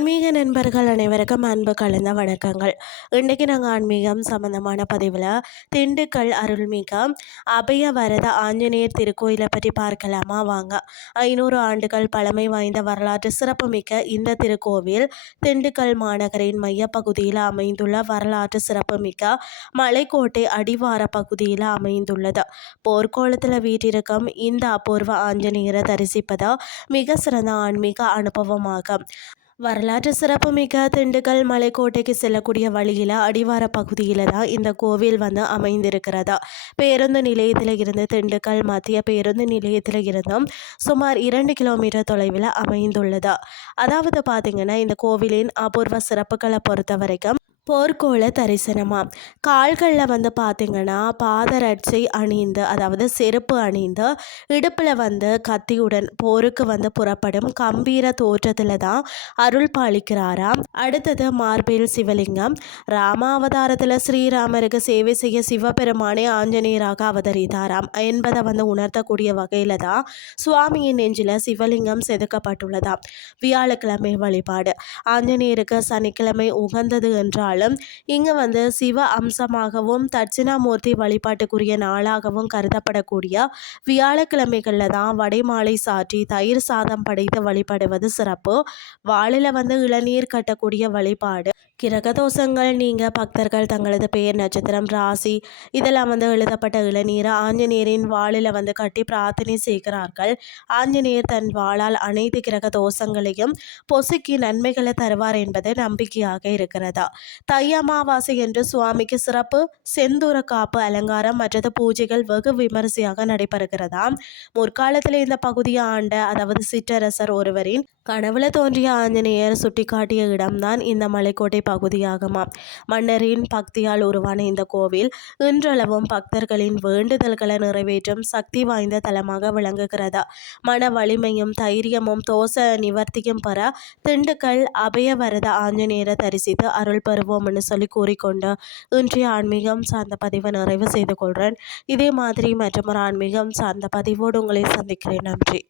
ஆன்மீக நண்பர்கள் அனைவருக்கும் அன்பு கலந்த வணக்கங்கள். இன்றைக்கி நாங்கள் ஆன்மீகம் சம்பந்தமான பதிவில் திண்டுக்கல் அருள்மிகு அபயவரத ஆஞ்சநேயர் திருக்கோயிலை பற்றி பார்க்கலாமா வாங்க. 500 ஆண்டுகள் பழமை வாய்ந்த வரலாற்று சிறப்புமிக்க இந்த திருக்கோவில் திண்டுக்கல் மாநகரின் மையப்பகுதியில் அமைந்துள்ள வரலாற்று சிறப்புமிக்க மலைக்கோட்டை அடிவார பகுதியில் அமைந்துள்ளது. போர்க்கோளத்தில் வீட்டிருக்கும் இந்த அபூர்வ ஆஞ்சநேயரை தரிசிப்பது மிக சிறந்த ஆன்மீக அனுபவமாகும். வரலாற்று சிறப்புமிக்க திண்டுக்கல் மலைக்கோட்டைக்கு செல்லக்கூடிய வழியில் அடிவார பகுதியில் தான் இந்த கோவில் அமைந்திருக்கிறது. பேருந்து நிலையத்தில் இருந்து திண்டுக்கல் மத்திய பேருந்து நிலையத்தில் இருந்தும் சுமார் 2 கிலோமீட்டர் தொலைவில் அமைந்துள்ளது. அதாவது பார்த்திங்கன்னா, இந்த கோவிலின் அபூர்வ சிறப்புகளை பொறுத்த வரைக்கும் போர்க்கோள தரிசனமா கால்களில் பார்த்திங்கன்னா பாதரட்சை அணிந்து, அதாவது செருப்பு அணிந்து, இடுப்பில் கத்தியுடன் போருக்கு புறப்படும் கம்பீர தோற்றத்தில் தான் அருள் பாலிக்கிறாராம். அடுத்தது மார்பில் சிவலிங்கம். ராமாவதாரத்தில் ஸ்ரீராமருக்கு சேவை செய்ய சிவபெருமானே ஆஞ்சநேயராக அவதரித்தாராம் என்பதை உணர்த்தக்கூடிய வகையில் தான் சுவாமியின் நெஞ்சில் சிவலிங்கம் செதுக்கப்பட்டுள்ளதாம். வியாழக்கிழமை வழிபாடு. ஆஞ்சநேயருக்கு சனிக்கிழமை உகந்தது என்றாலும் இங்கு சிவ அம்சமாகவும் தட்சிணாமூர்த்தி வழிபாட்டுக்குரிய நாளாகவும் கருதப்படக்கூடிய வியாழக்கிழமைகளில் தான் வடைமாலை சாற்றி தயிர் சாதம் படைத்து வழிபடுவது சிறப்பு. வாளில் இளநீர் கட்டக்கூடிய வழிபாடு. கிரகதோஷங்கள் நீங்க பக்தர்கள் தங்களது பெயர், நட்சத்திரம், ராசி இதெல்லாம் எழுதப்பட்ட இளநீரை ஆஞ்சநேயரின் வாளில் கட்டி பிரார்த்தனை செய்கிறார்கள். ஆஞ்சநேயர் தன் வாளால் அனைத்து கிரக தோஷங்களையும் பொசுக்கி நன்மைகளை தருவார் என்பது நம்பிக்கையாக இருக்கிறதா. தை அமாவாசை என்று சுவாமிக்கு சிறப்பு செந்தூர காப்பு அலங்காரம் மற்றது பூஜைகள் வெகு விமரிசையாக நடைபெறுகிறதா. முற்காலத்தில் இந்த பகுதியை ஆண்ட, அதாவது சிற்றரசர் ஒருவரின் கனவுல தோன்றிய ஆஞ்சநேயர் சுட்டிக்காட்டிய இடம்தான் இந்த மலைக்கோட்டை பகுதியாகுமா. மன்னரின் பக்தியால் உருவான இந்த கோவில் இன்றளவும் பக்தர்களின் வேண்டுதல்களை நிறைவேற்றும் சக்தி வாய்ந்த தலமாக விளங்குகிறது. மன வலிமையும் தைரியமும் தோஷ நிவர்த்தியும் பெற திண்டுக்கல் அபயவரத ஆஞ்சநேயரை தரிசித்து அருள் பெறுவோம்னு சொல்லி கூறிக்கொண்டு இன்றைய ஆன்மீகம் சார்ந்த பதிவை நிறைவு செய்து கொள்கிறேன். இதே மாதிரி மற்றும் ஒரு ஆன்மீகம் சார்ந்த பதிவோடு உங்களை சந்திக்கிறேன். நன்றி.